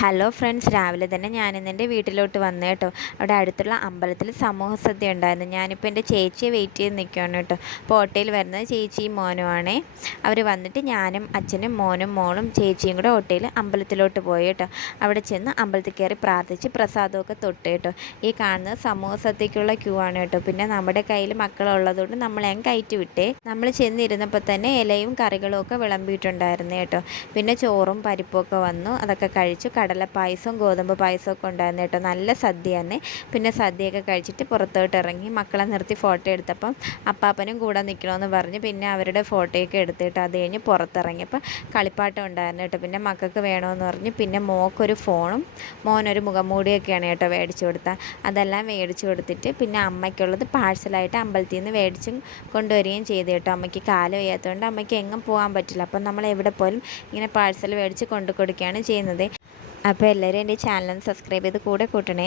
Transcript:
Hello friends, രാവിലെ തന്നെ ഞാനിന്ന് എൻ്റെ വീട്ടിലോട്ട് വന്നു കേട്ടോ. അവിടെ അടുത്തുള്ള അമ്പലത്തിൽ സമൂഹ സദ്യ ഉണ്ടായിരുന്നു. ഞാനിപ്പോൾ എൻ്റെ ചേച്ചിയെ വെയിറ്റ് ചെയ്ത് നിൽക്കുകയാണ് കേട്ടോ. അപ്പോൾ ഓട്ടോയിൽ വരുന്നത് ചേച്ചിയും മോനുമാണേ. അവർ വന്നിട്ട് ഞാനും അച്ഛനും മോനും മോളും ചേച്ചിയും കൂടെ ഓട്ടോയിൽ അമ്പലത്തിലോട്ട് പോയി കേട്ടോ. അവിടെ ചെന്ന് അമ്പലത്തിൽ കയറി പ്രാർത്ഥിച്ച് പ്രസാദമൊക്കെ തൊട്ട് കേട്ടോ. ഈ കാണുന്നത് സമൂഹ സദ്യക്കുള്ള ക്യൂ ആണ് കേട്ടോ. പിന്നെ നമ്മുടെ കയ്യിൽ മക്കളുള്ളതുകൊണ്ട് നമ്മളെ കയറ്റി വിട്ടേ. നമ്മൾ ചെന്നിരുന്നപ്പോൾ തന്നെ ഇലയും കറികളും ഒക്കെ വിളമ്പിയിട്ടുണ്ടായിരുന്നു കേട്ടോ. പിന്നെ ചോറും പരിപ്പും ഒക്കെ വന്നു, അതൊക്കെ കഴിച്ചു. കടലപ്പായസവും ഗോതമ്പ് പായസമൊക്കെ ഉണ്ടായിരുന്നു കേട്ടോ. നല്ല സദ്യ തന്നെ. പിന്നെ സദ്യയൊക്കെ കഴിച്ചിട്ട് പുറത്തോട്ട് ഇറങ്ങി മക്കളെ നിർത്തി ഫോട്ടോ എടുത്തപ്പം അപ്പാപ്പനും കൂടെ നിൽക്കണമെന്ന് പറഞ്ഞ് പിന്നെ അവരുടെ ഫോട്ടോയൊക്കെ എടുത്തിട്ട് അത് കഴിഞ്ഞ് പുറത്തിറങ്ങിയപ്പോൾ കളിപ്പാട്ടം ഉണ്ടായിരുന്നു കേട്ടോ. പിന്നെ മക്കൾക്ക് വേണമെന്ന് പറഞ്ഞ് പിന്നെ മോക്കൊരു ഫോണും മോനൊരു മുഖംമൂടിയൊക്കെയാണ് കേട്ടോ മേടിച്ചു കൊടുത്താൽ. അതെല്ലാം മേടിച്ചു കൊടുത്തിട്ട് പിന്നെ അമ്മയ്ക്കുള്ളത് പാഴ്സലായിട്ട് അമ്പലത്തിൽ നിന്ന് മേടിച്ചും കൊണ്ടുവരികയും ചെയ്തു കേട്ടോ. അമ്മയ്ക്ക് കാല് വയ്യാത്തതുകൊണ്ട് അമ്മയ്ക്ക് എങ്ങും പോകാൻ പറ്റില്ല. അപ്പം നമ്മൾ എവിടെ പോലും ഇങ്ങനെ പാഴ്സൽ മേടിച്ച് കൊണ്ടു കൊടുക്കുകയാണ് ചെയ്യുന്നത്. അപ്പോൾ എല്ലാവരും എൻ്റെ ചാനൽ സബ്സ്ക്രൈബ് ചെയ്ത് കൂടെ കൂട്ടണേ.